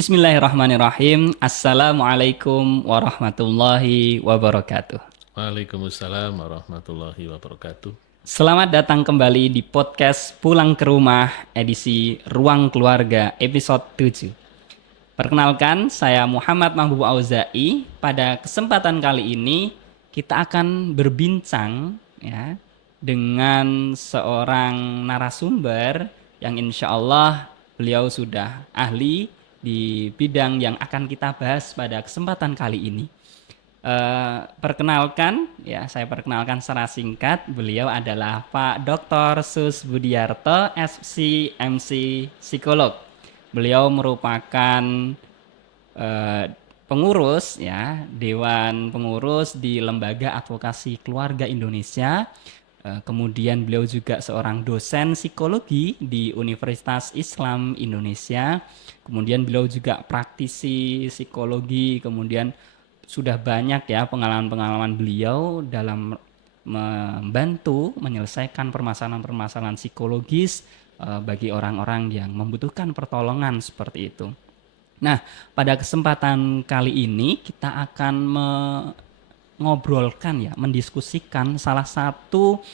Bismillahirrahmanirrahim. Assalamualaikum warahmatullahi wabarakatuh. Waalaikumsalam warahmatullahi wabarakatuh. Selamat datang kembali di podcast Pulang ke Rumah edisi Ruang Keluarga episode 7. Perkenalkan, saya Muhammad Mahbub Auza'i. Pada kesempatan kali ini kita akan berbincang ya dengan seorang narasumber yang insya Allah beliau sudah ahli di bidang yang akan kita bahas pada kesempatan kali ini. Perkenalkan, ya saya perkenalkan secara singkat, beliau adalah Pak Dr. Sus Budiarto, FC MC Psikolog. Beliau merupakan eh, pengurus ya Dewan Pengurus di Lembaga Advokasi Keluarga Indonesia. Kemudian beliau juga seorang dosen psikologi di Universitas Islam Indonesia. Kemudian beliau juga praktisi psikologi. Kemudian sudah banyak ya pengalaman-pengalaman beliau dalam membantu menyelesaikan permasalahan-permasalahan psikologis bagi orang-orang yang membutuhkan pertolongan seperti itu. Nah, pada kesempatan kali ini kita akan mengobrolkan ya, mendiskusikan salah satu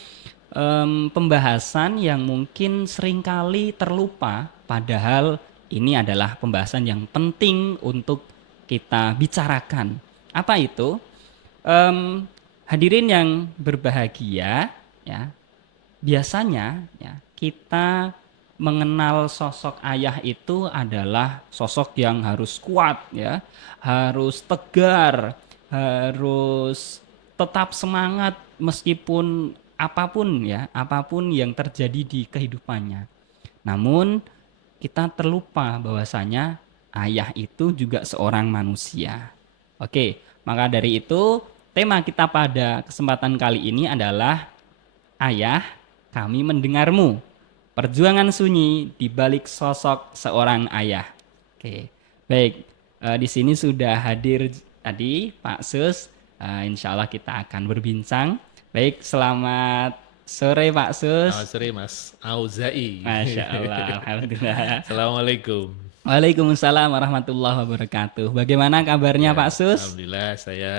pembahasan yang mungkin seringkali terlupa, padahal ini adalah pembahasan yang penting untuk kita bicarakan. Apa itu? Em, Hadirin yang berbahagia, ya, biasanya ya kita mengenal sosok ayah itu adalah sosok yang harus kuat ya, harus tegar, harus tetap semangat meskipun apapun ya, apapun yang terjadi di kehidupannya. Namun kita terlupa bahwasanya ayah itu juga seorang manusia. Oke, maka dari itu tema kita pada kesempatan kali ini adalah Ayah, kami mendengarmu. Perjuangan sunyi di balik sosok seorang ayah. Oke, baik. Di sini sudah hadir tadi Pak Sus. Insya Allah kita akan berbincang. Baik, selamat sore Pak Sus. Selamat sore Mas Auza'i. Masya Allah, Alhamdulillah. Assalamualaikum. Waalaikumsalam warahmatullahi wabarakatuh. Bagaimana kabarnya Pak Ya, Sus? Alhamdulillah saya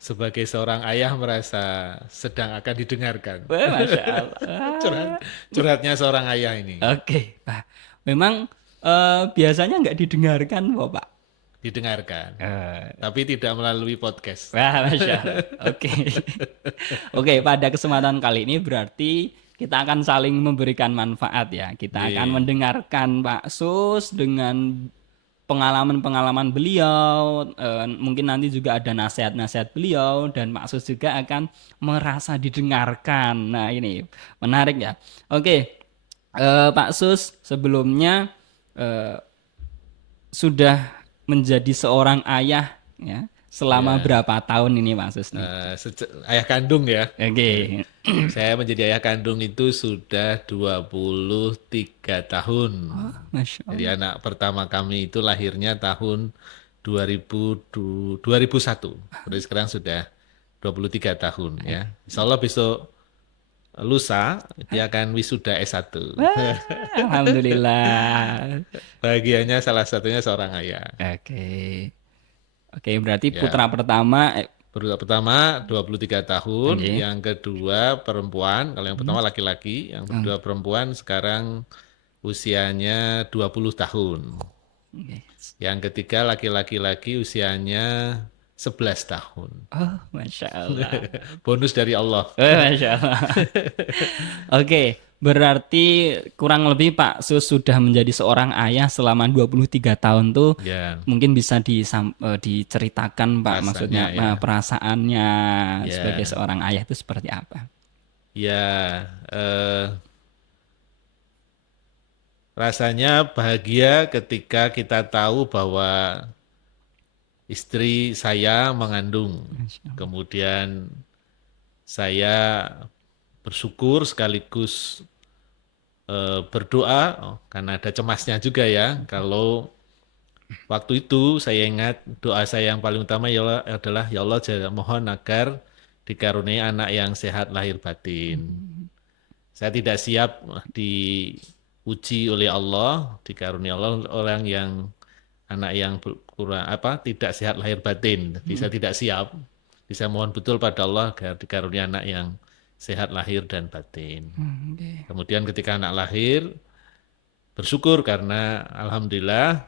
sebagai seorang ayah merasa sedang akan didengarkan. Wah, Masya Allah. Curhat, curhatnya seorang ayah ini. Oke, Pak. Memang biasanya nggak didengarkan, Pak. Didengarkan, Eh, tapi tidak melalui podcast. Wah, Masya Allah. Oke. Oke, pada kesempatan kali ini berarti kita akan saling memberikan manfaat ya. Kita akan Di, mendengarkan Pak Sus dengan pengalaman-pengalaman beliau, mungkin nanti juga ada nasihat-nasihat beliau dan Pak Sus juga akan merasa didengarkan. Nah, ini menarik ya. Oke, Pak Sus sebelumnya eh, sudah menjadi seorang ayah ya selama ya, berapa tahun ini Pak Sus nih? ayah kandung ya. Oke. Saya menjadi ayah kandung itu sudah 23 tahun. Oh, Masya Jadi Allah. anak pertama kami itu lahirnya tahun 2001. Berarti sekarang sudah 23 tahun ya. Insya Allah besok lusa dia akan wisuda S1. Wah, Alhamdulillah. Bahagianya salah satunya seorang ayah. Oke. Oke, berarti putra Ya, pertama pertama 23 tahun, oke. yang kedua perempuan, kalau yang Hmm, pertama laki-laki, yang oh, kedua perempuan sekarang usianya 20 tahun. oke. Yang ketiga laki-laki usianya 11 tahun. Oh, Masya Allah. Bonus dari Allah. Oh, Masya Allah. Oke, berarti kurang lebih Pak Sus sudah menjadi seorang ayah selama 23 tahun tuh Ya, mungkin bisa diceritakan Pak, rasanya maksudnya ya. perasaannya sebagai Ya, seorang ayah itu seperti apa? ya, rasanya bahagia ketika kita tahu bahwa istri saya mengandung. Masya Allah. Kemudian saya bersyukur sekaligus berdoa, karena ada cemasnya juga ya. Kalau waktu itu saya ingat doa saya yang paling utama ya Allah, adalah ya Allah mohon agar dikaruniai anak yang sehat lahir batin. Saya tidak siap diuji oleh Allah, dikaruniai Allah orang yang anak yang kurang tidak sehat lahir batin, bisa tidak siap, bisa mohon betul pada Allah agar dikarunia anak yang sehat lahir dan batin. Oke. Kemudian ketika anak lahir, bersyukur karena alhamdulillah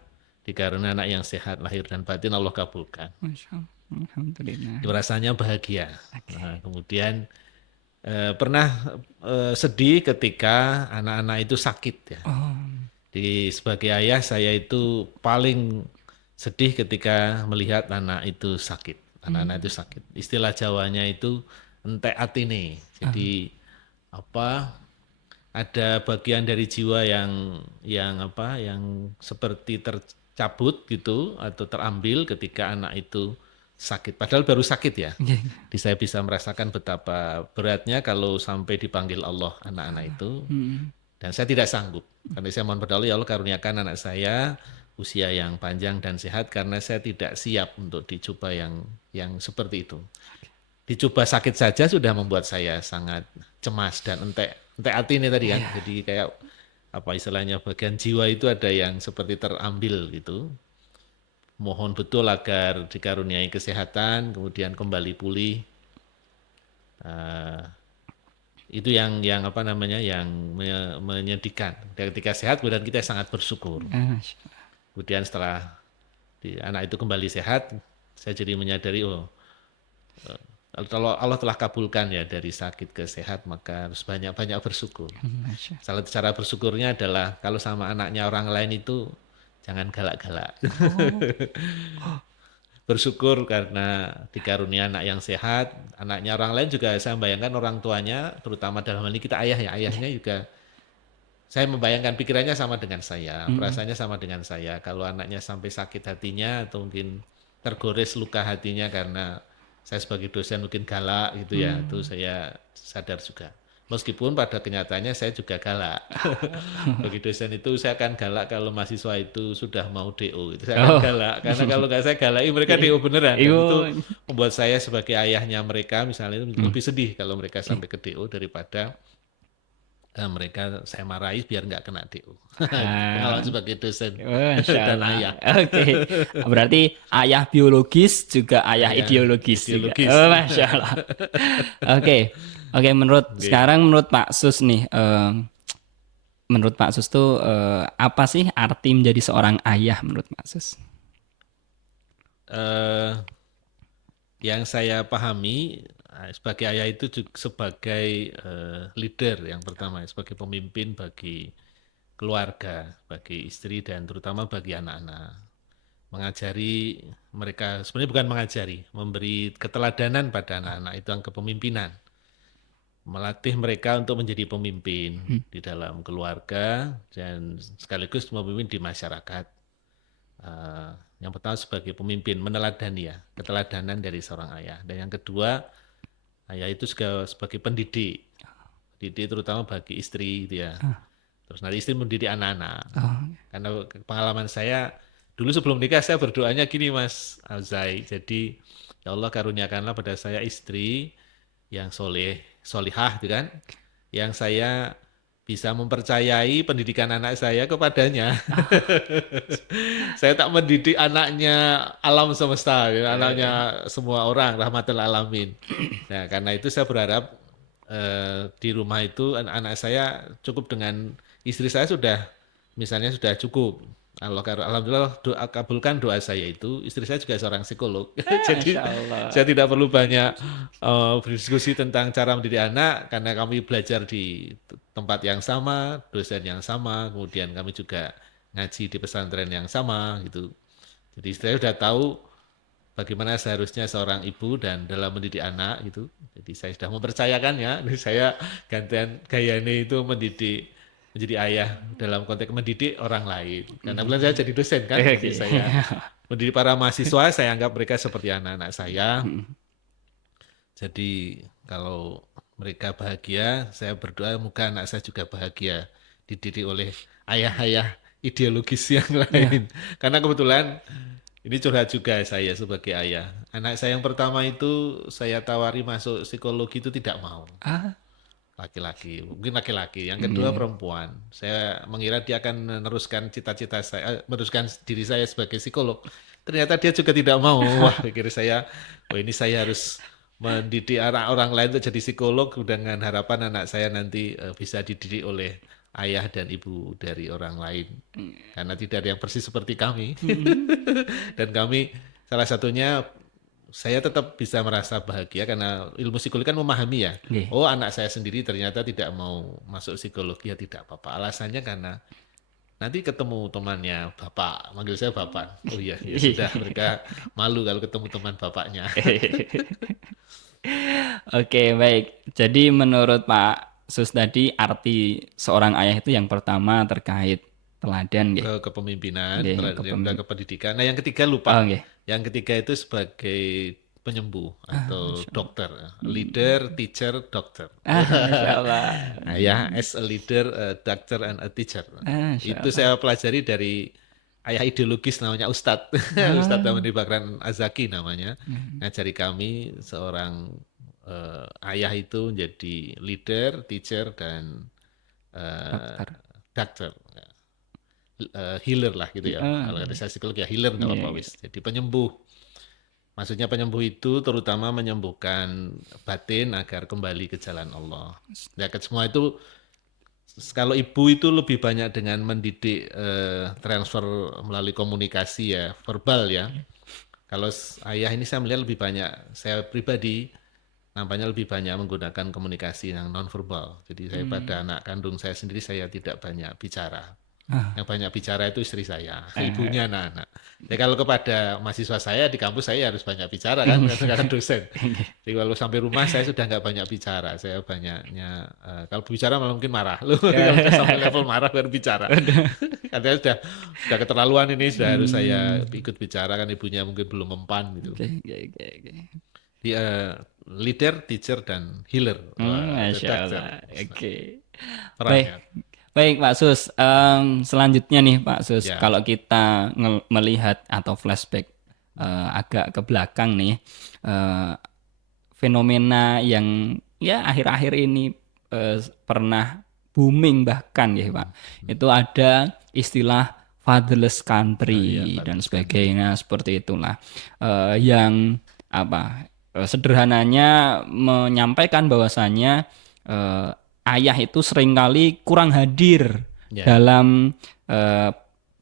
dikarunia anak yang sehat lahir dan batin Allah kabulkan. Masya Allah. Alhamdulillah. Itu rasanya bahagia. Oke. Nah, kemudian pernah sedih ketika anak-anak itu sakit ya. Oh, Sebagai ayah saya itu paling sedih ketika melihat anak itu sakit. Anak-anak itu sakit. Istilah Jawanya itu entek atine. Jadi apa? Ada bagian dari jiwa yang seperti tercabut gitu atau terambil ketika anak itu sakit. Padahal baru sakit ya. iya. Jadi saya bisa merasakan betapa beratnya kalau sampai dipanggil Allah anak-anak itu. Dan saya tidak sanggup. Karena saya mohon pada Allah, ya Allah karuniakan anak saya usia yang panjang dan sehat karena saya tidak siap untuk dicoba yang seperti itu. Dicoba sakit saja sudah membuat saya sangat cemas dan entek hati ini tadi kan. Jadi kayak apa istilahnya bagian jiwa itu ada yang seperti terambil gitu. Mohon betul agar dikaruniai kesehatan, kemudian kembali pulih. Itu yang apa namanya yang menyedihkan. Dan ketika sehat kemudian kita sangat bersyukur. Masya Allah. Kemudian setelah anak itu kembali sehat, saya jadi menyadari kalau Allah telah kabulkan ya dari sakit ke sehat maka harus banyak-banyak bersyukur. Masya Salah cara bersyukurnya adalah kalau sama anaknya orang lain itu jangan galak-galak. Bersyukur karena dikarunia anak yang sehat, anaknya orang lain juga saya membayangkan orang tuanya, terutama dalam hal ini kita ayah ya, ayahnya juga saya membayangkan pikirannya sama dengan saya, perasaannya sama dengan saya. Kalau anaknya sampai sakit hatinya atau mungkin tergores luka hatinya karena saya sebagai dosen mungkin galak gitu ya, itu saya sadar juga. Meskipun pada kenyataannya saya juga galak. Bagi dosen itu saya akan galak kalau mahasiswa itu sudah mau DO. Itu saya akan galak. Karena kalau nggak saya galaki mereka DO beneran. Dan itu membuat saya sebagai ayahnya mereka misalnya itu lebih sedih kalau mereka sampai ke DO daripada mereka saya marahi biar nggak kena DO. Pengalaman sebagai dosen Masya dan Allah. ayah. Oke. Berarti ayah biologis juga ayah Ayah ideologis juga. ideologis. Oh, Masya Allah. Oke. Oke, sekarang menurut Pak Sus nih, menurut Pak Sus tuh apa sih arti menjadi seorang ayah menurut Pak Sus? Eh, yang saya pahami sebagai ayah itu juga sebagai leader yang pertama, sebagai pemimpin bagi keluarga, bagi istri dan terutama bagi anak-anak. Mengajari mereka, sebenarnya bukan mengajari, memberi keteladanan pada anak-anak itu yang kepemimpinan. Melatih mereka untuk menjadi pemimpin di dalam keluarga dan sekaligus memimpin di masyarakat. Yang pertama sebagai pemimpin, meneladani ya, keteladanan dari seorang ayah. Dan yang kedua, ayah itu juga sebagai pendidik. Pendidik terutama bagi istri gitu ya. Terus nanti istri mendidik anak-anak. Karena pengalaman saya, dulu sebelum nikah saya berdoanya gini Mas Alzai. Jadi, ya Allah karuniakanlah pada saya istri yang solihah gitu kan. Yang saya bisa mempercayai pendidikan anak saya kepadanya. Saya tak mendidik anaknya alam semesta, ya, anaknya semua orang, rahmatul alamin. Nah, karena itu saya berharap di rumah itu anak-anak saya cukup dengan istri saya sudah, misalnya sudah cukup. Alhamdulillah kabulkan doa saya itu, istri saya juga seorang psikolog. Jadi Masya Allah. saya tidak perlu banyak berdiskusi tentang cara mendidik anak, karena kami belajar di tempat yang sama, dosen yang sama, kemudian kami juga ngaji di pesantren yang sama gitu. Jadi saya sudah tahu bagaimana seharusnya seorang ibu dan dalam mendidik anak gitu. Jadi saya sudah mempercayakannya. Jadi saya gantian gayanya itu menjadi ayah dalam konteks mendidik orang lain. Karena bulan saya jadi dosen kan, jadi saya mendidik para mahasiswa, saya anggap mereka seperti anak-anak saya. Jadi kalau mereka bahagia, saya berdoa moga anak saya juga bahagia dididik oleh ayah-ayah ideologis yang lain. Karena kebetulan ini curhat juga saya sebagai ayah. Anak saya yang pertama itu saya tawari masuk psikologi itu tidak mau. Ah, laki-laki, mungkin laki-laki. Yang kedua perempuan. Saya mengira dia akan meneruskan cita-cita saya, meneruskan diri saya sebagai psikolog. Ternyata dia juga tidak mau. Wah, pikir saya, oh ini saya harus mendidik orang lain untuk jadi psikolog dengan harapan anak saya nanti bisa dididik oleh ayah dan ibu dari orang lain. Karena tidak ada yang persis seperti kami. Dan kami salah satunya saya tetap bisa merasa bahagia karena ilmu psikologi kan memahami ya. Nggih. Oh, anak saya sendiri ternyata tidak mau masuk psikologi, ya tidak apa-apa. Alasannya karena nanti ketemu temannya bapak, manggil saya bapak. Oh iya, ya sudah, mereka malu kalau ketemu teman bapaknya. Oke, baik. Jadi menurut Pak Sus tadi arti seorang ayah itu yang pertama terkait teladan nggih. Kepemimpinan, Nggih, yang udah ke pendidikan. Nah, yang ketiga Oh, lupa. nggih. Yang ketiga itu sebagai penyembuh atau Masya dokter. Leader, teacher, dokter. Masya Allah. Ayah as a leader, a doctor, and a teacher. Masya Itu saya pelajari dari ayah ideologis namanya Ustadz. Ustadz Hamdi Bakran Azaki namanya. Ngajari kami seorang ayah itu menjadi leader, teacher, dan Dokter. doctor. Healer lah gitu ya. Kalau kata saya psikologi ya healer nggak apa-apa wis. Jadi penyembuh. Maksudnya penyembuh itu terutama menyembuhkan batin agar kembali ke jalan Allah. Ya, semua itu kalau ibu itu lebih banyak dengan mendidik transfer melalui komunikasi ya, verbal ya. Kalau ayah ini saya melihat lebih banyak, saya pribadi nampaknya lebih banyak menggunakan komunikasi yang non-verbal. Jadi saya pada anak kandung saya sendiri saya tidak banyak bicara. Yang banyak bicara itu istri saya, ibunya anak-anak. Ya kalau kepada mahasiswa saya di kampus saya harus banyak bicara kan, karena dosen. Jadi kalau sampai rumah saya sudah nggak banyak bicara, saya banyaknya kalau bicara malah mungkin marah. Loh, kalau udah sampai level marah baru bicara. Katanya sudah keterlaluan ini, sudah harus saya ikut bicara kan ibunya mungkin belum mempan gitu. Oke. Di leader, teacher dan healer. Masya Doctor. Allah. Oke. Baik. Perannya. Baik Pak Sus, selanjutnya nih Pak Sus, Ya. kalau kita melihat atau flashback agak ke belakang nih, fenomena yang ya akhir-akhir ini pernah booming bahkan ya Pak, itu ada istilah fatherless country dan sebagainya seperti itulah, yang apa sederhananya menyampaikan bahwasannya ayah itu seringkali kurang hadir dalam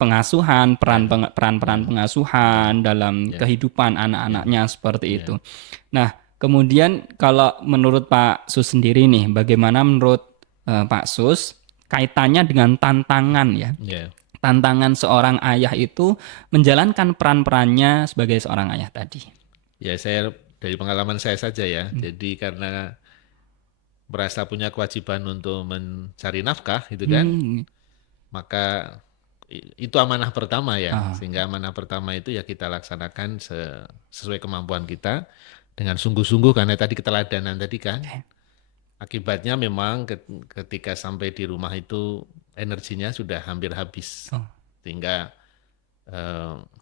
pengasuhan, peran-peran pengasuhan dalam kehidupan anak-anaknya seperti itu. Nah, kemudian kalau menurut Pak Sus sendiri nih, bagaimana menurut Pak Sus kaitannya dengan tantangan ya? Tantangan seorang ayah itu menjalankan peran-perannya sebagai seorang ayah tadi. Ya, saya dari pengalaman saya saja ya. Jadi karena merasa punya kewajiban untuk mencari nafkah gitu kan, maka itu amanah pertama ya. Sehingga amanah pertama itu ya kita laksanakan sesuai kemampuan kita dengan sungguh-sungguh karena tadi keteladanan tadi kan. Akibatnya memang ketika sampai di rumah itu energinya sudah hampir habis. Sehingga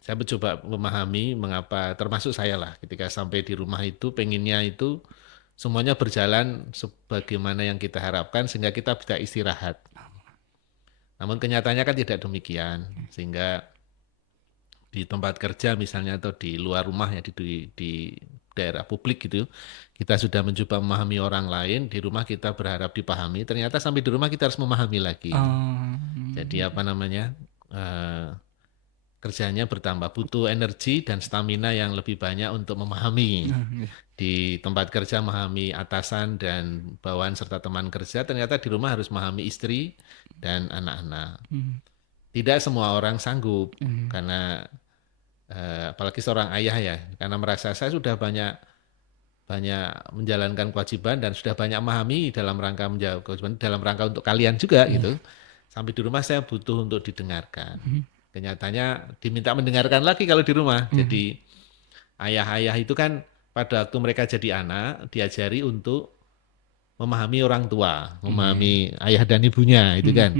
saya mencoba memahami mengapa, termasuk saya lah, ketika sampai di rumah itu pengennya itu semuanya berjalan sebagaimana yang kita harapkan sehingga kita bisa istirahat. Namun kenyataannya kan tidak demikian, sehingga di tempat kerja misalnya atau di luar rumah ya di daerah publik gitu, kita sudah mencoba memahami orang lain, di rumah kita berharap dipahami, ternyata sampai di rumah kita harus memahami lagi. Jadi apa namanya, kerjanya bertambah, butuh energi dan stamina yang lebih banyak untuk memahami. Di tempat kerja memahami atasan dan bawahan serta teman kerja, ternyata di rumah harus memahami istri dan anak-anak. Tidak semua orang sanggup, karena apalagi seorang ayah ya, karena merasa saya sudah banyak menjalankan kewajiban dan sudah banyak memahami dalam rangka menjawab kewajiban, dalam rangka untuk kalian juga gitu. Sampai di rumah saya butuh untuk didengarkan. Kenyataannya diminta mendengarkan lagi kalau di rumah. Jadi ayah-ayah itu kan pada waktu mereka jadi anak diajari untuk memahami orang tua, memahami ayah dan ibunya itu kan.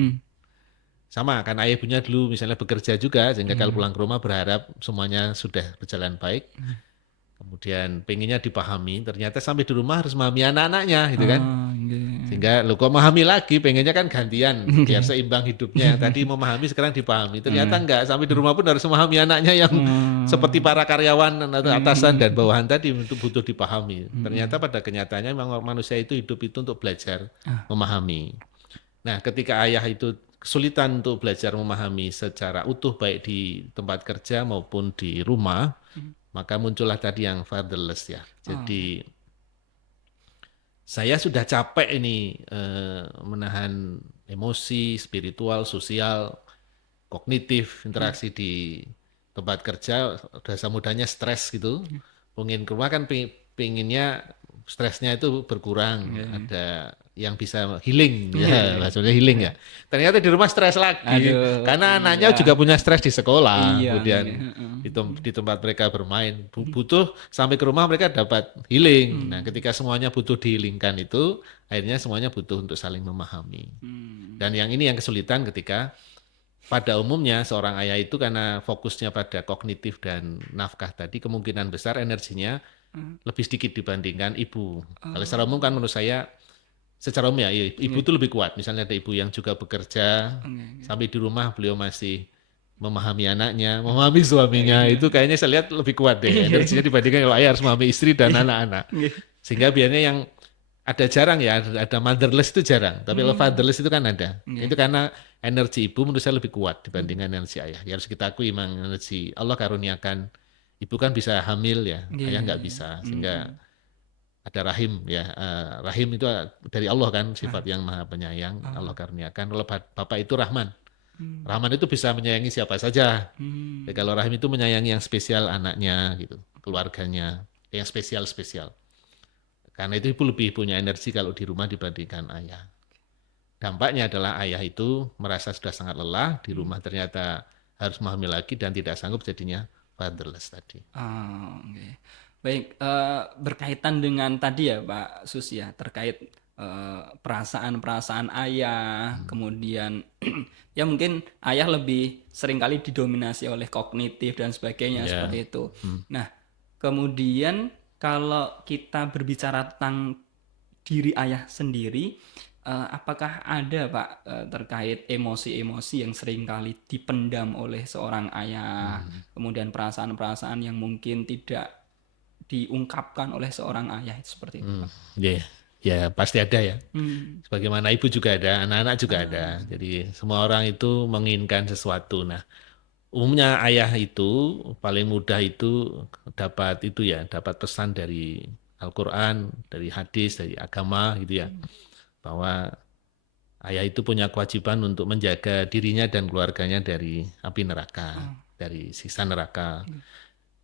Sama kan ayah ibunya dulu misalnya bekerja juga sehingga kalau pulang ke rumah berharap semuanya sudah berjalan baik. Kemudian pengennya dipahami, ternyata sampai di rumah harus memahami anak-anaknya gitu kan. Sehingga lo kok memahami lagi, pengennya kan gantian biar seimbang hidupnya. Yang tadi memahami sekarang dipahami. Ternyata enggak, sampai di rumah pun harus memahami anaknya yang seperti para karyawan atau atasan dan bawahan tadi untuk butuh dipahami. Ternyata pada kenyataannya memang manusia itu hidup itu untuk belajar memahami. Nah, ketika ayah itu kesulitan untuk belajar memahami secara utuh baik di tempat kerja maupun di rumah, maka muncullah tadi yang fatherless ya. Jadi saya sudah capek ini menahan emosi, spiritual, sosial, kognitif, interaksi di tempat kerja, rasa mudanya stres gitu. Pengen ke rumah kan pengennya stresnya itu berkurang, ada yang bisa healing, ya, maksudnya healing ya. Ternyata di rumah stres lagi, karena anaknya juga punya stres di sekolah, kemudian di tempat mereka bermain, butuh sampai ke rumah mereka dapat healing. Nah, ketika semuanya butuh dihilingkan itu, akhirnya semuanya butuh untuk saling memahami. Dan yang ini yang kesulitan ketika pada umumnya seorang ayah itu karena fokusnya pada kognitif dan nafkah tadi, kemungkinan besar energinya lebih sedikit dibandingkan ibu. Kalau secara umum kan menurut saya, secara umum ya, ibu itu lebih kuat. Misalnya ada ibu yang juga bekerja, sampai di rumah beliau masih memahami anaknya, memahami suaminya, itu kayaknya saya lihat lebih kuat deh energinya dibandingkan kalau ayah harus memahami istri dan anak-anak. Sehingga biasanya yang ada jarang ya, ada motherless itu jarang. Tapi kalau fatherless itu kan ada. Itu karena energi ibu menurut saya lebih kuat dibandingkan energi ayah. Ya harus kita akui memang energi Allah karuniakan. Ibu kan bisa hamil ya, ayah nggak bisa. Sehingga ada rahim ya. Rahim itu dari Allah kan, sifat yang maha penyayang. Allah karuniakan. Kalau bapak itu Rahman. Rahman itu bisa menyayangi siapa saja. Ya, kalau rahim itu menyayangi yang spesial anaknya gitu, keluarganya, yang spesial-spesial. Karena itu ibu lebih punya energi kalau di rumah dibandingkan ayah. Dampaknya adalah ayah itu merasa sudah sangat lelah, di rumah ternyata harus memahami lagi dan tidak sanggup jadinya fatherless tadi. Baik, berkaitan dengan tadi ya Pak Sus ya, terkait perasaan-perasaan ayah, kemudian ya mungkin ayah lebih seringkali didominasi oleh kognitif dan sebagainya seperti itu. Nah, kemudian kalau kita berbicara tentang diri ayah sendiri, apakah ada Pak terkait emosi-emosi yang seringkali dipendam oleh seorang ayah, kemudian perasaan-perasaan yang mungkin tidak diungkapkan oleh seorang ayah seperti itu Pak? Ya pasti ada ya. Sebagaimana ibu juga ada, anak-anak juga ada. Jadi semua orang itu menginginkan sesuatu. Nah, umumnya ayah itu paling mudah itu dapat pesan dari Al-Quran, dari hadis, dari agama gitu ya. Bahwa ayah itu punya kewajiban untuk menjaga dirinya dan keluarganya dari api neraka, dari siksa neraka.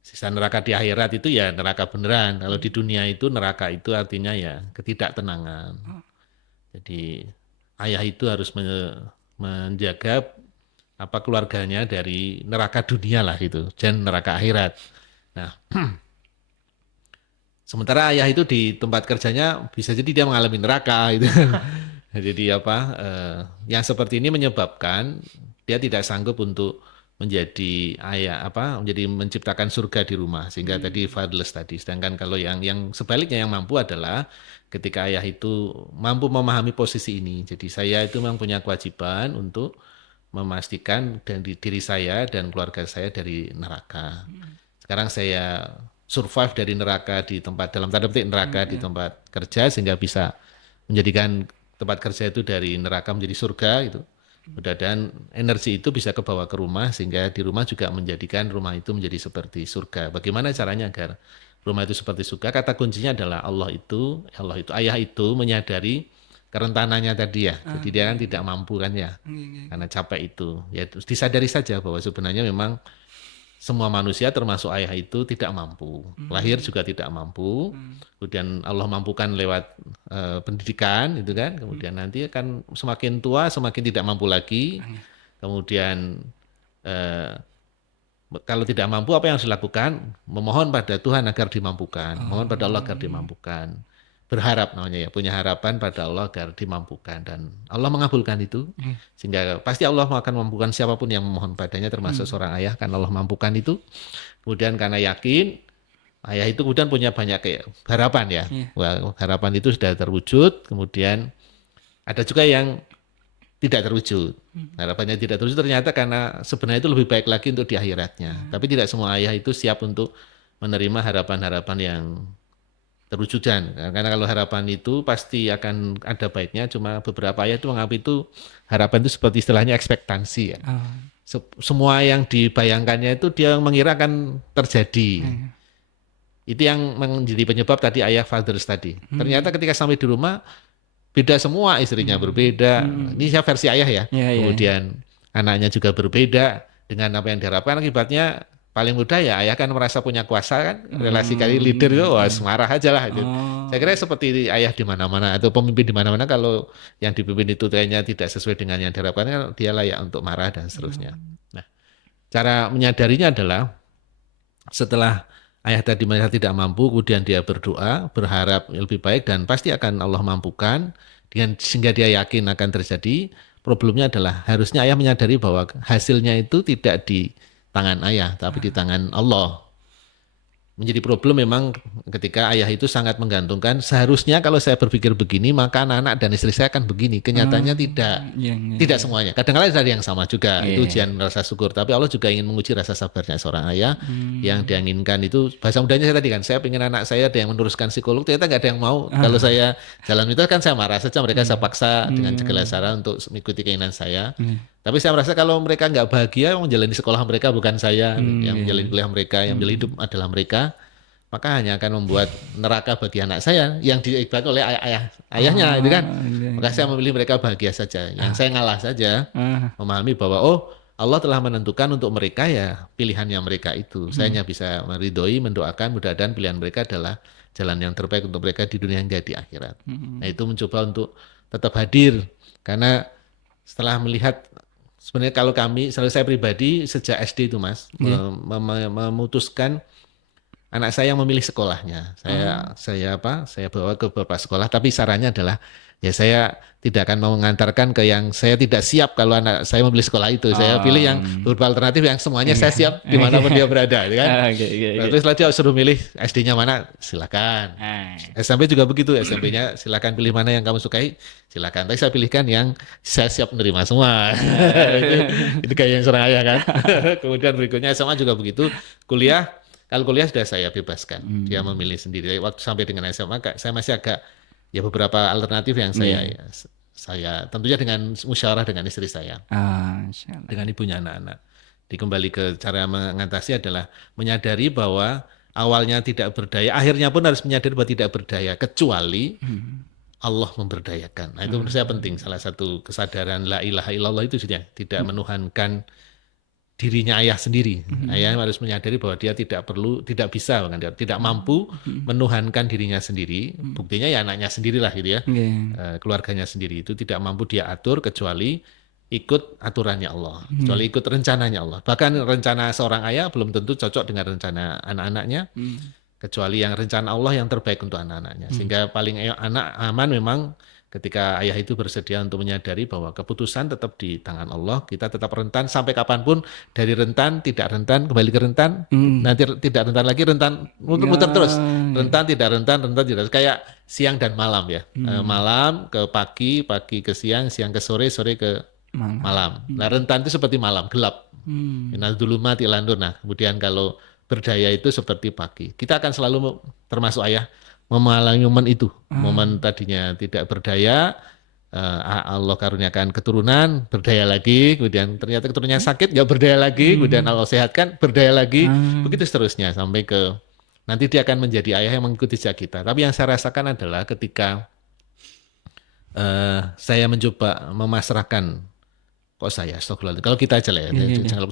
Siksa neraka di akhirat itu ya neraka beneran. Kalau di dunia itu neraka itu artinya ya ketidaktenangan. Jadi ayah itu harus menjaga keluarganya dari neraka dunia lah gitu, dan neraka akhirat. Nah, sementara ayah itu di tempat kerjanya bisa jadi dia mengalami neraka gitu. Jadi yang seperti ini menyebabkan dia tidak sanggup untuk menjadi menjadi menciptakan surga di rumah, sehingga tadi fatherless tadi. Sedangkan kalau yang sebaliknya yang mampu adalah ketika ayah itu mampu memahami posisi ini. Jadi saya itu memang punya kewajiban untuk memastikan diri saya dan keluarga saya dari neraka. Sekarang saya survive dari neraka di tempat, dalam tanda petik neraka di tempat kerja, sehingga bisa menjadikan tempat kerja itu dari neraka menjadi surga gitu. Mudah-mudahan energi itu bisa kebawa ke rumah, sehingga di rumah juga menjadikan rumah itu menjadi seperti surga. Bagaimana caranya agar rumah itu seperti surga? Kata kuncinya adalah ayah itu menyadari kerentanannya tadi ya. Jadi dia kan tidak mampu kan ya, karena capek itu. Ya disadari saja bahwa sebenarnya memang semua manusia termasuk ayah itu tidak mampu. Lahir juga tidak mampu. Kemudian Allah mampukan lewat pendidikan itu kan. Kemudian nanti akan semakin tua semakin tidak mampu lagi. Kemudian kalau tidak mampu apa yang harus dilakukan? Memohon pada Tuhan agar dimampukan. Mohon pada Allah agar dimampukan. Berharap namanya ya, punya harapan pada Allah agar dimampukan, dan Allah mengabulkan itu, sehingga pasti Allah akan memampukan siapapun yang memohon padanya, termasuk seorang ayah, kan Allah mampukan itu. Kemudian karena yakin ayah itu kemudian punya banyak kayak harapan ya. Iya. Wah, harapan itu sudah terwujud, kemudian ada juga yang tidak terwujud. Harapannya tidak terwujud ternyata karena sebenarnya itu lebih baik lagi untuk di akhiratnya. Tapi tidak semua ayah itu siap untuk menerima harapan-harapan yang terwujudan. Karena kalau harapan itu pasti akan ada baiknya, cuma beberapa ayah itu menganggap itu harapan itu seperti istilahnya ekspektansi ya. Oh, Semua yang dibayangkannya itu dia mengira akan terjadi. iya. Itu yang menjadi penyebab tadi ayah fathers tadi. Ternyata ketika sampai di rumah beda semua, istrinya berbeda. Ini saya versi ayah ya. Iya, iya, Kemudian anaknya juga berbeda dengan apa yang diharapkan. Akibatnya paling mudah ya ayah kan merasa punya kuasa kan, relasi kali leader itu wah marah aja lah. Gitu. Oh, Saya kira seperti ayah di mana-mana atau pemimpin di mana-mana kalau yang dipimpin itu kayaknya tidak sesuai dengan yang diharapkan kan dia layak untuk marah dan seterusnya. Nah, cara menyadarinya adalah setelah ayah tadi merasa tidak mampu, kemudian dia berdoa, berharap lebih baik dan pasti akan Allah mampukan, dengan sehingga dia yakin akan terjadi. Problemnya adalah harusnya ayah menyadari bahwa hasilnya itu tidak di tangan ayah, tapi di tangan Allah. Menjadi problem memang ketika ayah itu sangat menggantungkan. Seharusnya kalau saya berpikir begini, maka anak-anak dan istri saya akan begini. Kenyataannya tidak. iya, iya, Tidak semuanya. Kadang-kadang ada yang sama juga. Iya. Itu ujian rasa syukur. Tapi Allah juga ingin menguji rasa sabarnya seorang ayah. Yang dia inginkan itu, bahasa mudanya saya tadi kan, saya ingin anak saya ada yang meneruskan psikolog, ternyata nggak ada yang mau. Kalau saya jalan itu kan saya marah saja. Mereka saya paksa dengan segala cara untuk mengikuti keinginan saya. Tapi saya merasa kalau mereka nggak bahagia, yang menjalani sekolah mereka bukan saya. Yang menjalani kuliah mereka, yang menjalani hidup adalah mereka. Maka hanya akan membuat neraka bagi anak saya yang diibaratkan oleh ayahnya itu kan. iya, Maka saya memilih mereka bahagia saja. Yang saya ngalah saja, Ah, memahami bahwa oh Allah telah menentukan untuk mereka ya pilihannya mereka itu. Saya hanya bisa meridhoi, mendoakan mudah-mudahan pilihan mereka adalah jalan yang terbaik untuk mereka di dunia hingga di akhirat. Nah itu mencoba untuk tetap hadir karena setelah melihat sebenarnya kalau kami, selalu saya pribadi sejak SD itu Mas memutuskan anak saya yang memilih sekolahnya. Saya bawa ke beberapa sekolah, tapi sarannya adalah ya saya tidak akan mau mengantarkan ke yang saya tidak siap kalau anak saya memilih sekolah itu. Saya pilih yang beberapa alternatif yang semuanya saya siap dimanapun dia berada, gitu kan. oke, oke, oke. Terus setelah dia suruh milih SD-nya mana, silakan. Ah, SMP juga begitu, SMP-nya silakan pilih mana yang kamu sukai, silakan. Tapi saya pilihkan yang saya siap menerima semua. itu kayak yang seorang ayah kan. Kemudian berikutnya SMA juga begitu, kuliah. Kalau kuliah sudah saya bebaskan, dia memilih sendiri. Waktu sampai dengan SMA, saya masih agak ya beberapa alternatif yang saya tentunya dengan musyawarah dengan istri saya, Insya Allah. dengan ibunya anak-anak. Kembali ke cara mengatasi adalah menyadari bahwa awalnya tidak berdaya, akhirnya pun harus menyadari bahwa tidak berdaya kecuali Allah memberdayakan. Nah itu menurut saya penting. Salah satu kesadaran la ilaha illallah itu sudah tidak menuhankan dirinya ayah sendiri. Ayah harus menyadari bahwa dia tidak bisa, tidak mampu menuhankan dirinya sendiri. Buktinya ya anaknya sendirilah gitu ya. Keluarganya sendiri itu tidak mampu dia atur kecuali ikut aturannya Allah, kecuali ikut rencananya Allah. Bahkan rencana seorang ayah belum tentu cocok dengan rencana anak-anaknya, kecuali yang rencana Allah yang terbaik untuk anak-anaknya. Sehingga paling aman memang ketika ayah itu bersedia untuk menyadari bahwa keputusan tetap di tangan Allah, kita tetap rentan sampai kapanpun, dari rentan, tidak rentan, kembali ke rentan, nanti tidak rentan lagi, rentan, muter-muter terus, rentan, tidak rentan, tidak, kayak siang dan malam ya, malam ke pagi, pagi ke siang, siang ke sore, sore ke malam. Nah rentan itu seperti malam, gelap, minal dzulumati ilan nur. Nah kemudian kalau berdaya itu seperti pagi, kita akan selalu termasuk ayah, memalangi momen itu, momen tadinya tidak berdaya, Allah karuniakan keturunan, berdaya lagi, kemudian ternyata keturunannya sakit, nggak berdaya lagi, kemudian Allah sehatkan, berdaya lagi, begitu seterusnya sampai ke nanti dia akan menjadi ayah yang mengikuti jejak kita. Tapi yang saya rasakan adalah ketika saya mencoba memasrahkan, kok saya, astagfirullah, kalau kita aja lah ya,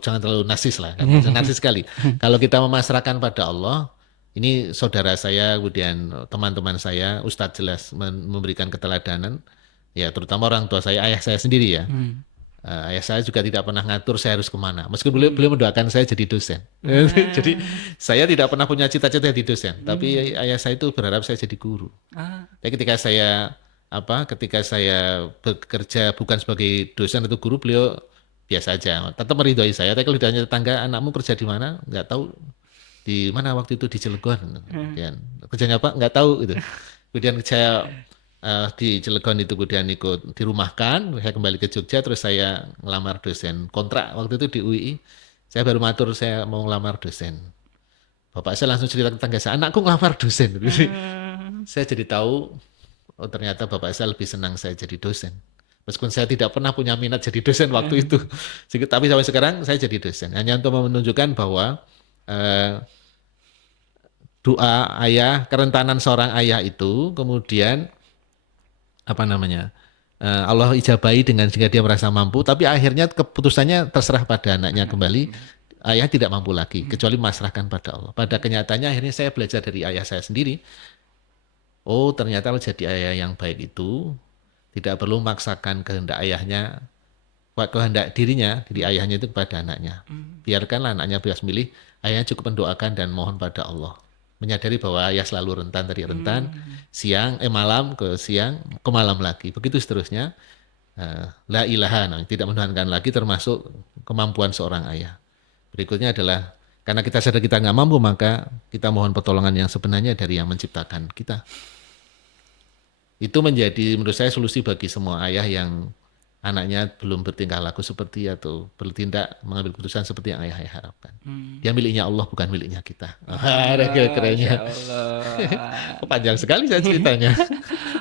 jangan terlalu narsis lah, narsis sekali. Kalau kita memasrahkan pada Allah, ini saudara saya, kemudian teman-teman saya, Ustadz jelas memberikan keteladanan, ya terutama orang tua saya, ayah saya sendiri ya. Ayah saya juga tidak pernah ngatur saya harus kemana, meskipun beliau mendoakan saya jadi dosen. Jadi saya tidak pernah punya cita-cita jadi dosen, tapi ayah saya itu berharap saya jadi guru. Tapi ketika saya bekerja bukan sebagai dosen atau guru, beliau biasa aja, tetap meridhoi saya. Tapi kalau ditanya tetangga, anakmu kerja di mana? Nggak tahu. di mana waktu itu di Cilegon. Kemudian kerjanya apa? Nggak tahu gitu. Kemudian saya di Cilegon itu kemudian ikut dirumahkan, saya kembali ke Jogja, terus saya ngelamar dosen kontrak waktu itu di UI. Saya baru matur saya mau ngelamar dosen. Bapak saya langsung cerita ke tetangga saya, anakku ngelamar dosen. Saya jadi tahu, oh ternyata bapak saya lebih senang saya jadi dosen. Meskipun saya tidak pernah punya minat jadi dosen waktu itu. Tapi sampai sekarang saya jadi dosen. Hanya untuk menunjukkan bahwa eh, doa ayah, kerentanan seorang ayah itu kemudian apa namanya Allah ijabahi dengan sehingga dia merasa mampu, tapi akhirnya keputusannya terserah pada anaknya kembali. Ayah tidak mampu lagi, kecuali memasrahkan pada Allah. Pada kenyataannya akhirnya saya belajar dari ayah saya sendiri. Oh ternyata jadi ayah yang baik itu tidak perlu memaksakan kehendak ayahnya, kehendak dirinya, diri ayahnya itu kepada anaknya. Biarkanlah anaknya bebas milih, ayahnya cukup mendoakan dan mohon pada Allah. Menyadari bahwa ayah selalu rentan dari rentan, malam ke siang, ke malam lagi. Begitu seterusnya. La ilaha, tidak menuhankan lagi termasuk kemampuan seorang ayah. Berikutnya adalah karena kita sadar kita nggak mampu, maka kita mohon pertolongan yang sebenarnya dari yang menciptakan kita. Itu menjadi menurut saya solusi bagi semua ayah yang anaknya belum bertingkah laku seperti atau bertindak mengambil keputusan seperti yang ayah harapkan. Dia miliknya Allah, bukan miliknya kita. Ada kerennya. Panjang sekali saya ceritanya.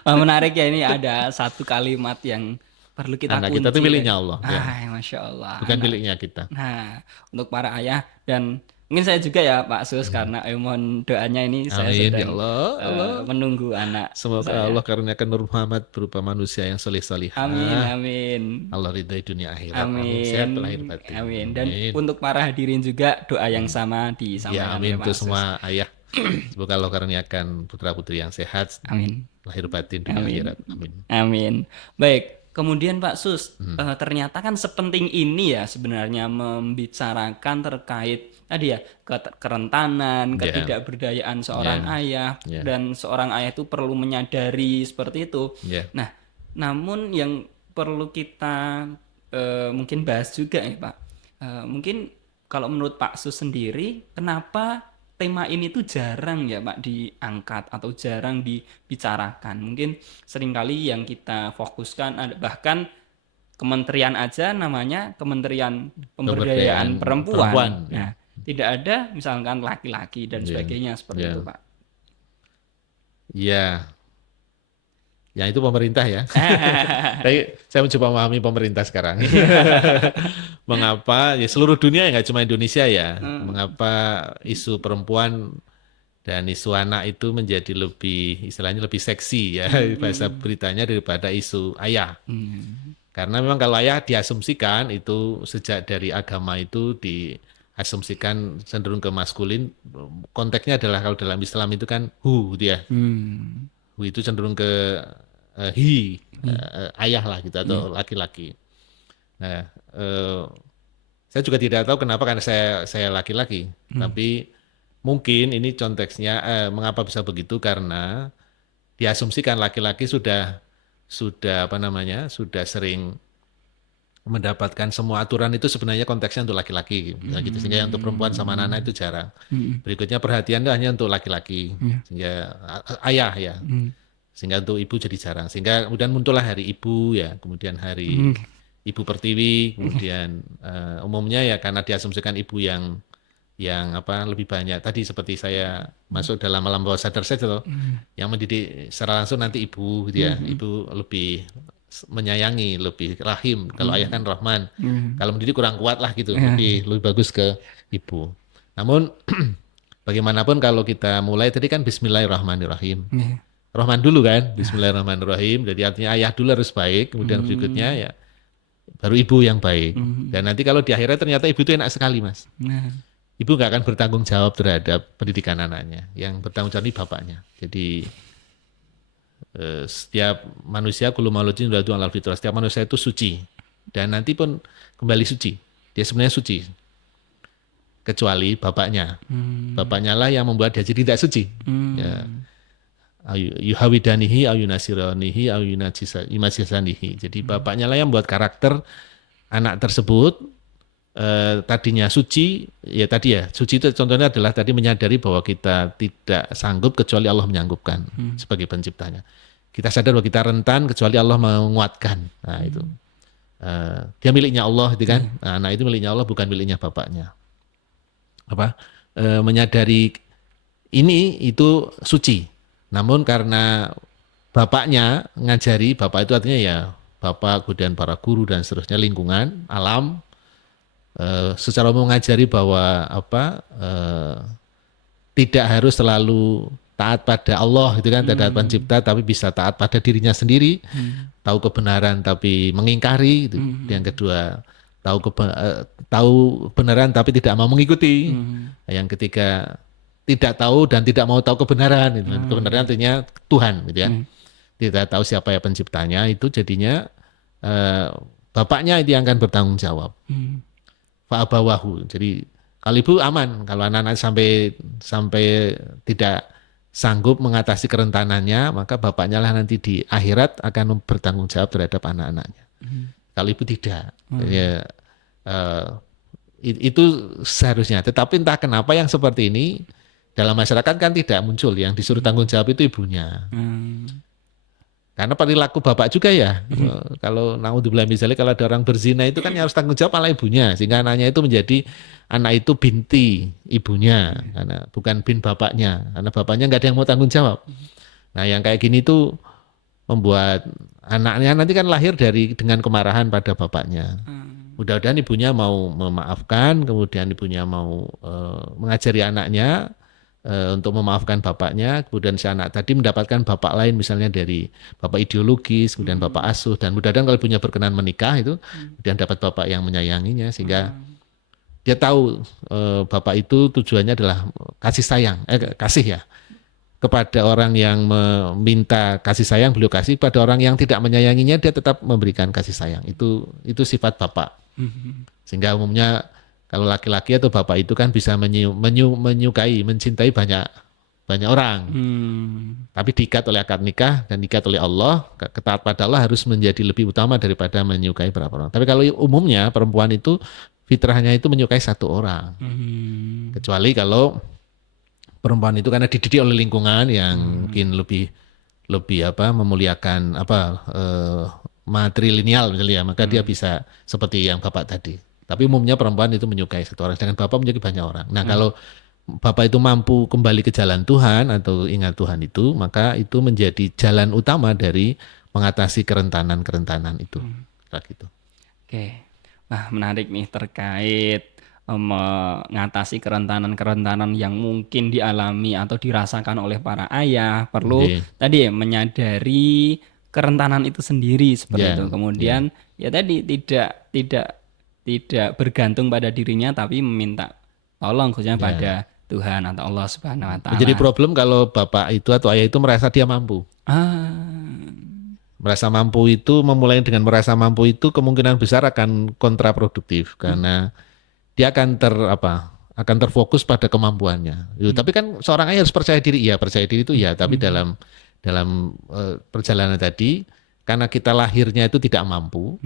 Menarik ya, ini ada satu kalimat yang perlu kita Anak kunci. kita itu miliknya Allah. Ya. Masya Allah. Bukan miliknya kita. Nah, untuk para ayah dan mungkin saya juga ya Pak Sus, karena mohon doanya ini saya Amin, sedang ya Allah. menunggu anak. Semoga saya. Allah karuniakan Nur Muhammad berupa manusia yang soleh-solihah. Amin, amin. Allah ridhai dunia akhirat. Amin. Sehat lahir batin. Amin. Dan untuk para hadirin juga doa yang sama disampaikan. Ya, amin Pak untuk Sus. semua ayah. Semoga Allah karuniakan putra-putri yang sehat. Amin. Lahir batin dunia akhirat. Amin. Amin. Baik. Kemudian Pak Sus, ternyata kan sepenting ini ya sebenarnya membicarakan terkait tadi ya kerentanan, ketidakberdayaan seorang ayah, dan seorang ayah itu perlu menyadari seperti itu. Nah, namun yang perlu kita mungkin bahas juga ya Pak, mungkin kalau menurut Pak Sus sendiri, kenapa tema ini tuh jarang ya Pak diangkat atau jarang dibicarakan. Mungkin seringkali yang kita fokuskan ada bahkan kementerian aja namanya Kementerian Pemberdayaan Perempuan. Nah, tidak ada misalkan laki-laki dan sebagainya seperti itu Pak. Iya. Ya itu pemerintah ya. Tapi saya mencoba memahami pemerintah sekarang. Mengapa ya seluruh dunia ya nggak cuma Indonesia ya. Mengapa isu perempuan dan isu anak itu menjadi lebih istilahnya lebih seksi ya bahasa beritanya daripada isu ayah. Karena memang kalau ayah diasumsikan itu sejak dari agama itu diasumsikan cenderung ke maskulin. Konteksnya adalah kalau dalam Islam itu kan dia. Hu itu cenderung ke ayah lah gitu atau laki-laki. Nah, saya juga tidak tahu kenapa karena saya laki-laki, tapi mungkin ini konteksnya mengapa bisa begitu karena diasumsikan laki-laki sudah apa namanya sudah sering mendapatkan semua aturan itu sebenarnya konteksnya untuk laki-laki gitu sehingga untuk perempuan sama anak itu jarang. Berikutnya perhatian itu hanya untuk laki-laki sehingga ayah ya. Sehingga untuk ibu jadi jarang. Sehingga kemudian muncullah hari ibu ya, kemudian hari ibu pertiwi, kemudian umumnya ya karena diasumsikan ibu yang apa lebih banyak tadi seperti saya masuk dalam alam bawah sadar saya loh, yang mendidik secara langsung nanti ibu gitu ya, ibu lebih menyayangi, lebih rahim. Kalau ayah kan rahman. Kalau mendidik kurang kuat lah gitu, lebih bagus ke ibu. Namun bagaimanapun kalau kita mulai tadi kan Bismillahirrahmanirrahim. Rahman dulu kan, Bismillahirrahmanirrahim. Jadi artinya ayah dulu harus baik, kemudian berikutnya ya baru ibu yang baik. Dan nanti kalau di akhirnya ternyata ibu itu enak sekali mas. Ibu nggak akan bertanggung jawab terhadap pendidikan anaknya, yang bertanggung jawab ini bapaknya. Jadi setiap manusia kullu mauludin yuladatu alal fitrah, setiap manusia itu suci dan nanti pun kembali suci. Dia sebenarnya suci. Kecuali bapaknya. Bapaknya lah yang membuat dia jadi tidak suci. Ya. Yuhawidanihi au yunasiranihi au yunajisanihi. Jadi bapaknya lah yang membuat karakter anak tersebut tadinya suci, ya tadi ya, suci itu contohnya adalah tadi menyadari bahwa kita tidak sanggup kecuali Allah menyanggupkan sebagai penciptanya. Kita sadar bahwa kita rentan kecuali Allah menguatkan. Nah itu. Dia miliknya Allah, itu kan. Nah, anak itu miliknya Allah, bukan miliknya bapaknya. Apa? Menyadari ini itu suci. Namun karena bapaknya ngajari, bapak itu artinya ya bapak, kemudian para guru dan seterusnya, lingkungan, alam, secara umum mengajari bahwa tidak harus selalu taat pada Allah, itu kan, taat pencipta, tapi bisa taat pada dirinya sendiri, tahu kebenaran tapi mengingkari, itu. Yang kedua, tahu kebenaran tapi tidak mau mengikuti. Yang ketiga, tidak tahu dan tidak mau tahu kebenaran. Itu. Kebenaran artinya Tuhan, gitu ya. Tidak tahu siapa ya penciptanya, itu jadinya bapaknya itu yang akan bertanggung jawab. Fa'abawahu. Jadi kalau ibu aman, kalau anak-anak sampai tidak sanggup mengatasi kerentanannya, maka bapaknya lah nanti di akhirat akan bertanggung jawab terhadap anak-anaknya. Kalau ibu tidak, ya, itu seharusnya. Tetapi entah kenapa yang seperti ini dalam masyarakat kan tidak muncul. Yang disuruh tanggung jawab itu ibunya. Karena perilaku bapak juga ya. Kalau naudzubillah misalnya kalau ada orang berzina itu kan harus tanggung jawab malah ibunya. Sehingga anaknya itu menjadi anak itu binti ibunya, karena bukan bin bapaknya. Karena bapaknya nggak ada yang mau tanggung jawab. Nah yang kayak gini tuh membuat anaknya nanti kan lahir dengan kemarahan pada bapaknya. Mudah-mudahan ibunya mau memaafkan, kemudian ibunya mau mengajari anaknya untuk memaafkan bapaknya, kemudian si anak tadi mendapatkan bapak lain misalnya dari bapak ideologis, kemudian bapak asuh, dan mudah-mudahan kalau ibunya berkenan menikah itu kemudian dapat bapak yang menyayanginya, sehingga dia tahu bapak itu tujuannya adalah kasih ya kepada orang yang meminta kasih sayang, beliau kasih, pada orang yang tidak menyayanginya dia tetap memberikan kasih sayang. Itu sifat bapak. Sehingga umumnya kalau laki-laki atau bapak itu kan bisa menyukai, mencintai banyak orang. Tapi diikat oleh akad nikah dan diikat oleh Allah, ketaat pada Allah harus menjadi lebih utama daripada menyukai berapa orang. Tapi kalau umumnya perempuan itu fitrahnya itu menyukai satu orang. Kecuali kalau perempuan itu karena dididik oleh lingkungan yang mungkin lebih memuliakan matrilineal misalnya, maka dia bisa seperti yang bapak tadi. Tapi umumnya perempuan itu menyukai satu orang, sedangkan bapak menyukai banyak orang. Nah kalau bapak itu mampu kembali ke jalan Tuhan atau ingat Tuhan itu, maka itu menjadi jalan utama dari mengatasi kerentanan itu. Gitu. Oke, wah menarik nih terkait mengatasi kerentanan-kerentanan yang mungkin dialami atau dirasakan oleh para ayah. Perlu tadi ya menyadari kerentanan itu sendiri seperti itu. Kemudian ya tadi tidak bergantung pada dirinya, tapi meminta tolong khususnya pada Tuhan atau Allah Subhanahu wa Ta'ala. Jadi problem kalau bapak itu atau ayah itu merasa dia mampu. Merasa mampu itu, memulai dengan merasa mampu itu kemungkinan besar akan kontraproduktif karena dia akan terfokus pada kemampuannya. Tapi kan seorang ayah harus percaya diri, itu ya, tapi dalam perjalanan tadi karena kita lahirnya itu tidak mampu.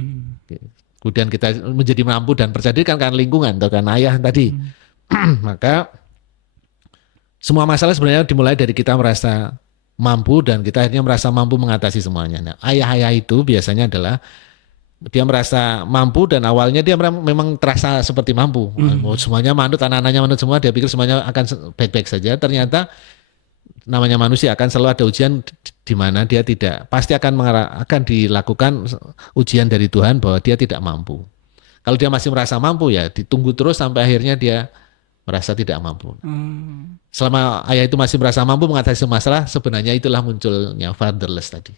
Kemudian kita menjadi mampu dan percaya diri kan karena lingkungan atau karena ayah tadi. Maka semua masalah sebenarnya dimulai dari kita merasa mampu dan kita akhirnya merasa mampu mengatasi semuanya. Nah, ayah-ayah itu biasanya adalah dia merasa mampu dan awalnya dia memang terasa seperti mampu. Semuanya manut, anak-anaknya manut semua, dia pikir semuanya akan baik-baik saja. Ternyata namanya manusia akan selalu ada ujian di mana dia pasti akan dilakukan ujian dari Tuhan bahwa dia tidak mampu. Kalau dia masih merasa mampu ya ditunggu terus sampai akhirnya dia merasa tidak mampu. Selama ayah itu masih merasa mampu mengatasi masalah, sebenarnya itulah munculnya fatherless tadi.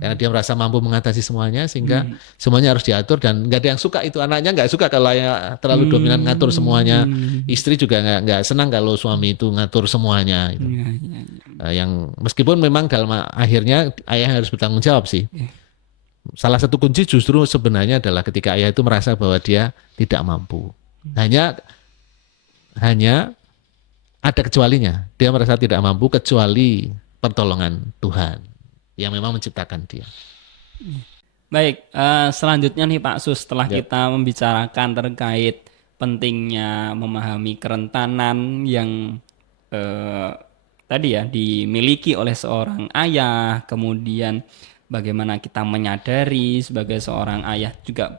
Karena dia merasa mampu mengatasi semuanya sehingga semuanya harus diatur dan nggak ada yang suka itu. Anaknya nggak suka kalau ayah terlalu dominan ngatur semuanya. Istri juga nggak senang kalau suami itu ngatur semuanya. Gitu. Yang meskipun memang dalam akhirnya ayah harus bertanggung jawab sih. Salah satu kunci justru sebenarnya adalah ketika ayah itu merasa bahwa dia tidak mampu. Hanya ada kecualinya. Dia merasa tidak mampu kecuali pertolongan Tuhan yang memang menciptakan dia. Baik, selanjutnya nih Pak Sus, setelah kita membicarakan terkait pentingnya memahami kerentanan yang eh, tadi ya dimiliki oleh seorang ayah, kemudian bagaimana kita menyadari sebagai seorang ayah juga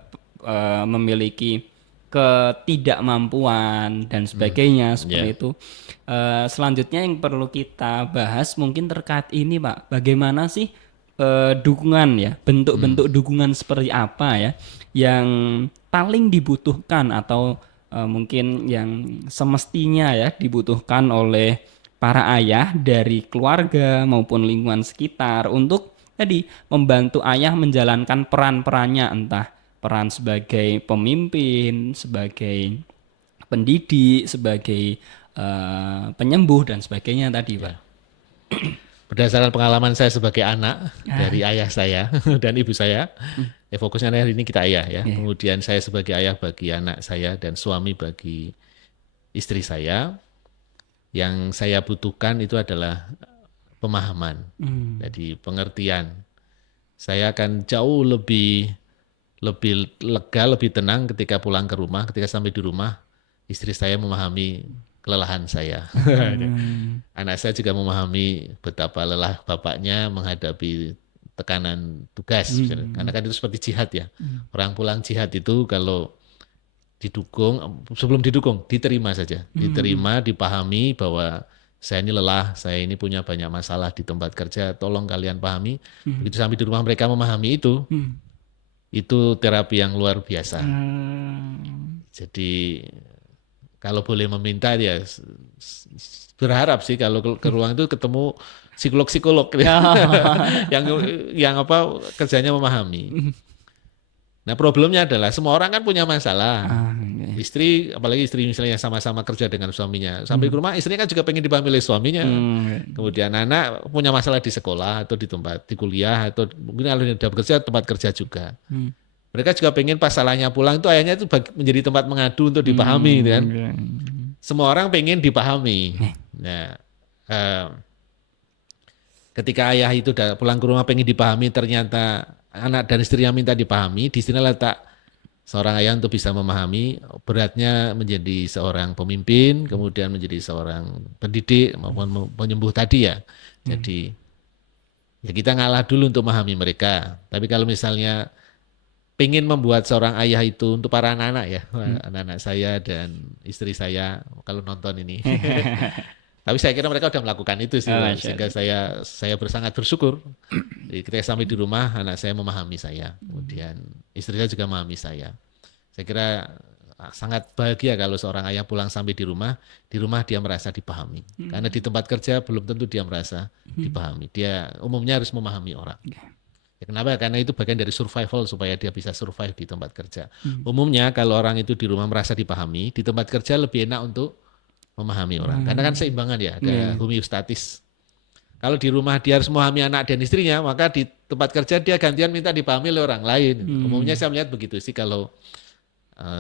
memiliki ketidakmampuan dan sebagainya seperti Ya. itu. Selanjutnya yang perlu kita bahas mungkin terkait ini, Pak. Bagaimana sih dukungan ya, bentuk-bentuk dukungan seperti apa ya yang paling dibutuhkan atau mungkin yang semestinya ya dibutuhkan oleh para ayah dari keluarga maupun lingkungan sekitar untuk tadi membantu ayah menjalankan peran-perannya, entah peran sebagai pemimpin, sebagai pendidik, sebagai penyembuh dan sebagainya tadi, Pak. Ya. Berdasarkan pengalaman saya sebagai anak dari ayah saya dan ibu saya, ya fokusnya hari ini kita ayah ya. Ya. Kemudian saya sebagai ayah bagi anak saya dan suami bagi istri saya, yang saya butuhkan itu adalah pemahaman, jadi pengertian. Saya akan jauh lebih lebih lega, lebih tenang ketika pulang ke rumah, ketika sampai di rumah, istri saya memahami kelelahan saya. Anak saya juga memahami betapa lelah bapaknya menghadapi tekanan tugas. Karena kan itu seperti jihad ya. Orang pulang jihad itu kalau didukung, sebelum didukung, diterima saja. Diterima, dipahami bahwa saya ini lelah, saya ini punya banyak masalah di tempat kerja, tolong kalian pahami. Begitu sampai di rumah mereka memahami itu terapi yang luar biasa. Jadi kalau boleh meminta ya berharap sih kalau ke ruang itu ketemu psikolog-psikolog yang apa kerjanya memahami. Nah problemnya adalah semua orang kan punya masalah. Istri, apalagi istri misalnya sama-sama kerja dengan suaminya. Sampai ke rumah istrinya kan juga pengen dipahami oleh suaminya. Kemudian anak punya masalah di sekolah atau di tempat di kuliah atau mungkin kalau dia bekerja tempat kerja juga. Mereka juga pengen pas salahnya pulang itu ayahnya itu menjadi tempat mengadu untuk dipahami, gitu kan. Semua orang pengen dipahami. Nah, ketika ayah itu pulang ke rumah pengen dipahami, ternyata anak dan istri yang minta dipahami, di sini letak seorang ayah untuk bisa memahami beratnya menjadi seorang pemimpin, kemudian menjadi seorang pendidik maupun penyembuh tadi ya. Jadi ya kita ngalah dulu untuk memahami mereka. Tapi kalau misalnya pengen membuat seorang ayah itu untuk para anak-anak ya, anak-anak saya dan istri saya kalau nonton ini. Tapi saya kira mereka sudah melakukan itu sih, sehingga saya sangat bersyukur. Jadi ketika sampai di rumah, anak saya memahami saya, kemudian istri saya juga memahami saya. Saya kira sangat bahagia kalau seorang ayah pulang sampai di rumah dia merasa dipahami. Karena di tempat kerja belum tentu dia merasa dipahami. Dia umumnya harus memahami orang. Ya, kenapa? Karena itu bagian dari survival supaya dia bisa survive di tempat kerja. Umumnya kalau orang itu di rumah merasa dipahami, di tempat kerja lebih enak untuk memahami orang. Karena kan seimbangan ya, ada homeostatis. Kalau di rumah dia harus memahami anak dan istrinya, maka di tempat kerja dia gantian minta dipahami oleh orang lain. Umumnya saya melihat begitu sih kalau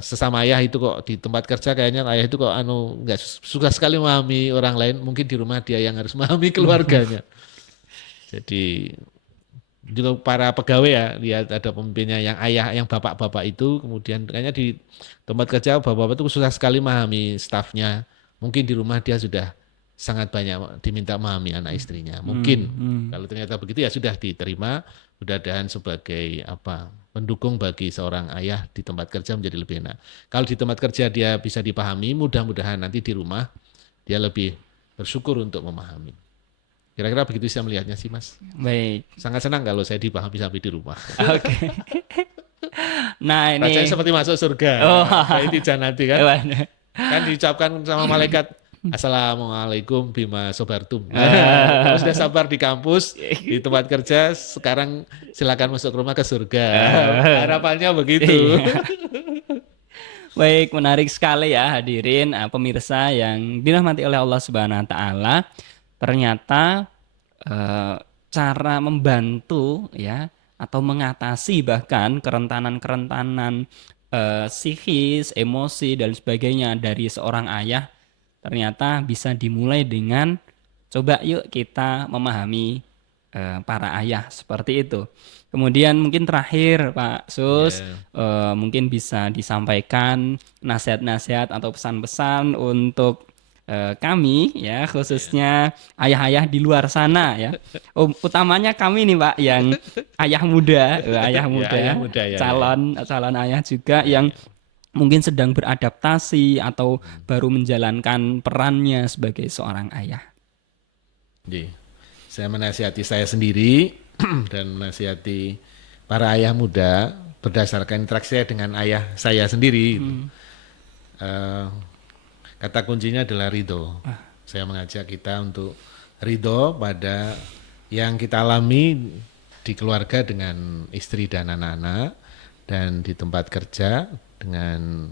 sesama ayah itu kok di tempat kerja kayaknya ayah itu kok nggak suka sekali memahami orang lain, mungkin di rumah dia yang harus memahami keluarganya. Jadi juga para pegawai ya, lihat ada pemimpinnya yang ayah, yang bapak-bapak itu, kemudian kayaknya di tempat kerja bapak-bapak itu susah sekali memahami stafnya. Mungkin di rumah dia sudah sangat banyak diminta memahami anak istrinya. Mungkin kalau ternyata begitu ya sudah diterima, mudah-mudahan sebagai pendukung bagi seorang ayah di tempat kerja menjadi lebih enak. Kalau di tempat kerja dia bisa dipahami, mudah-mudahan nanti di rumah dia lebih bersyukur untuk memahami. Kira-kira begitu saya melihatnya sih, Mas. Baik. Sangat senang kalau saya dipahami sampai di rumah. Oke. Nah ini Rasanya seperti masuk surga. Kayak di Janati kan. Kan diucapkan sama malaikat, Assalamualaikum bima sobartum. Kamu sudah sabar di kampus, di tempat kerja, sekarang silakan masuk rumah ke surga. Harapannya begitu. Baik, menarik sekali ya hadirin pemirsa yang dirahmati oleh Allah Subhanahu wa taala. Ternyata cara membantu ya atau mengatasi bahkan kerentanan-kerentanan psikis, emosi dan sebagainya dari seorang ayah ternyata bisa dimulai dengan coba yuk kita memahami para ayah seperti itu. Kemudian mungkin terakhir Pak Sus, Ya, mungkin bisa disampaikan nasihat-nasihat atau pesan-pesan untuk kami ya, ya. khususnya ayah-ayah di luar sana ya. Utamanya kami nih Pak yang ayah muda, ayah Ya, muda, ayah muda ya, ya, ya. calon calon ayah juga Ya, yang ya. mungkin sedang beradaptasi atau Hmm. baru menjalankan perannya sebagai seorang ayah. Jadi, saya menasihati saya sendiri dan menasihati para ayah muda berdasarkan interaksi saya dengan ayah saya sendiri. Gitu. Eh, Kata kuncinya adalah ridho. Saya mengajak kita untuk ridho pada yang kita alami di keluarga dengan istri dan anak-anak, dan di tempat kerja dengan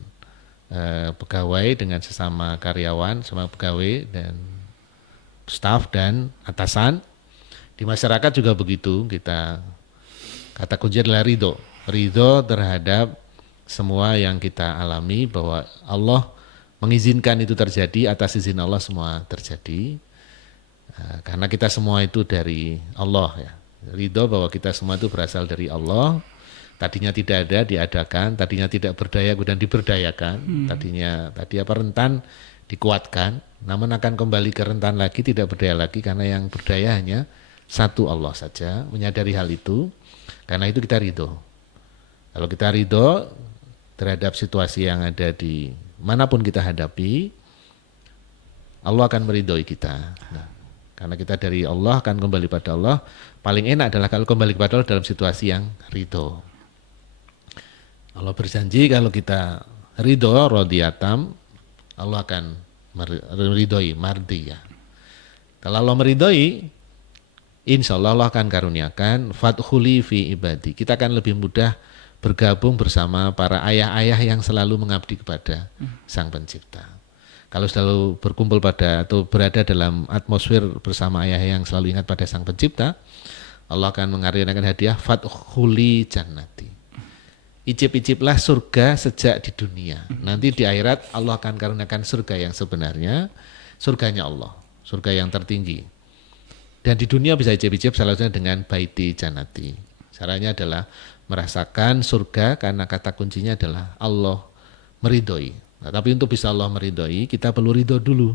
pegawai, dengan sesama karyawan, sama pegawai dan staf dan atasan. Di masyarakat juga begitu, kita kata kunci adalah ridho. Ridho terhadap semua yang kita alami, bahwa Allah mengizinkan itu terjadi, atas izin Allah semua terjadi. Karena kita semua itu dari Allah ya. Ridho bahwa kita semua itu berasal dari Allah. Tadinya tidak ada, diadakan. Tadinya tidak berdaya, kemudian diberdayakan. Tadi rentan, dikuatkan. Namun akan kembali ke rentan lagi, tidak berdaya lagi, karena yang berdaya hanya satu, Allah saja. Menyadari hal itu, karena itu kita ridho. Kalau kita ridho terhadap situasi yang ada di manapun kita hadapi, Allah akan meridhoi kita. Nah, karena kita dari Allah, akan kembali pada Allah. Paling enak adalah kalau kembali kepada Allah dalam situasi yang ridho. Allah berjanji kalau kita ridho, rodiyatam, Allah akan meridhoi, mardi ya. Kalau Allah meridhoi, insya Allah Allah akan karuniakan fathuli fi ibadi. Kita akan lebih mudah bergabung bersama para ayah-ayah yang selalu mengabdi kepada Sang Pencipta. Kalau selalu berkumpul pada atau berada dalam atmosfer bersama ayah yang selalu ingat pada Sang Pencipta, Allah akan mengaruniakan hadiah fathuli jannati. Icip-iciplah surga sejak di dunia. Nanti di akhirat Allah akan karuniakan surga yang sebenarnya, surganya Allah, surga yang tertinggi. Dan di dunia bisa icip-icip, salah satunya dengan baiti jannati. Caranya adalah merasakan surga, karena kata kuncinya adalah Allah meridhoi. Nah, tapi untuk bisa Allah meridhoi, kita perlu ridho dulu.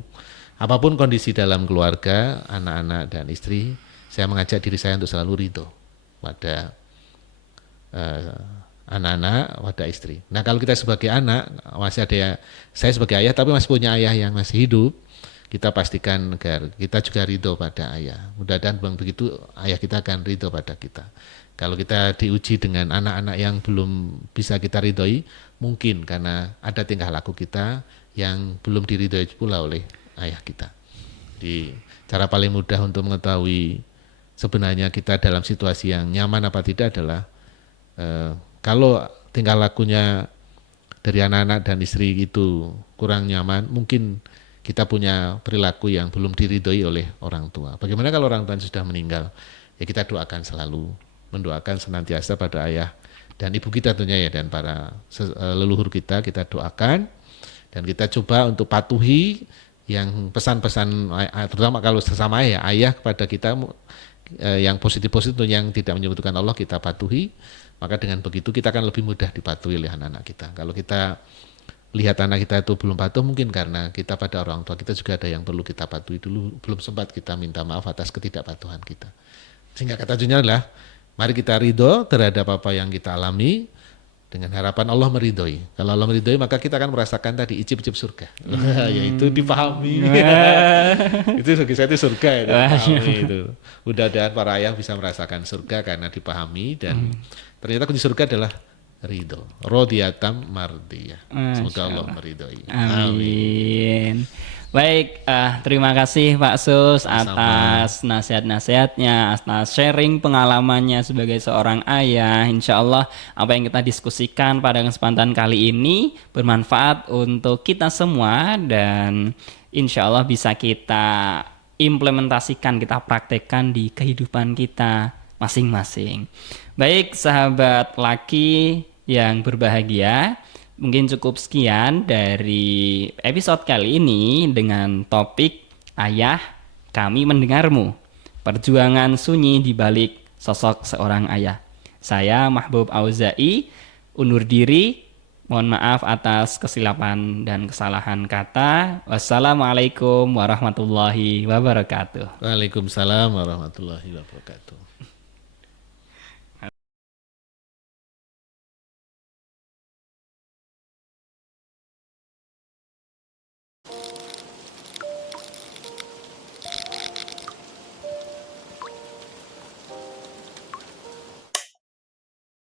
Apapun kondisi dalam keluarga, anak-anak dan istri, saya mengajak diri saya untuk selalu ridho pada anak-anak, pada istri. Nah, kalau kita sebagai anak, masih ada saya sebagai ayah, tapi masih punya ayah yang masih hidup, kita pastikan agar kita juga ridho pada ayah. Mudah-mudahan begitu ayah kita akan ridho pada kita. Kalau kita diuji dengan anak-anak yang belum bisa kita ridhoi, mungkin karena ada tingkah laku kita yang belum diridhoi pula oleh ayah kita. Jadi cara paling mudah untuk mengetahui sebenarnya kita dalam situasi yang nyaman apa tidak adalah kalau tingkah lakunya dari anak-anak dan istri itu kurang nyaman, mungkin kita punya perilaku yang belum diridhoi oleh orang tua. Bagaimana kalau orang tua sudah meninggal? Ya kita doakan selalu, mendoakan senantiasa pada ayah dan ibu kita tentunya ya, dan para leluhur kita doakan, dan kita coba untuk patuhi yang pesan-pesan, terutama kalau sesama ayah kepada kita, yang positif-positif yang tidak menyebutkan Allah kita patuhi. Maka dengan begitu kita akan lebih mudah dipatuhi oleh anak-anak kita. Kalau kita lihat anak kita itu belum patuh, mungkin karena kita pada orang tua kita juga ada yang perlu kita patuhi dulu, belum sempat kita minta maaf atas ketidakpatuhan kita. Sehingga kata kuncinya adalah mari kita ridho terhadap apa yang kita alami, dengan harapan Allah meridhoi. Kalau Allah meridhoi, maka kita akan merasakan tadi icip-icip surga, yaitu dipahami. Itu bagi saya itu surga, itu dipahami itu. Mudah-mudahan para ayah bisa merasakan surga karena dipahami, dan ternyata kunci surga adalah ridho. Rodiyatam mardiyah. Semoga Allah meridhoi. Amin. Baik, terima kasih Pak Sus atas nasihat-nasihatnya, atas sharing pengalamannya sebagai seorang ayah. Insya Allah apa yang kita diskusikan pada kesempatan kali ini bermanfaat untuk kita semua, dan insya Allah bisa kita implementasikan, kita praktekkan di kehidupan kita masing-masing. Baik sahabat laki yang berbahagia, mungkin cukup sekian dari episode kali ini dengan topik Ayah Kami Mendengarmu. perjuangan sunyi di balik sosok seorang ayah. Saya Mahbub Auzai undur diri. Mohon maaf atas kesilapan dan kesalahan kata. Wassalamualaikum warahmatullahi wabarakatuh. Waalaikumsalam warahmatullahi wabarakatuh.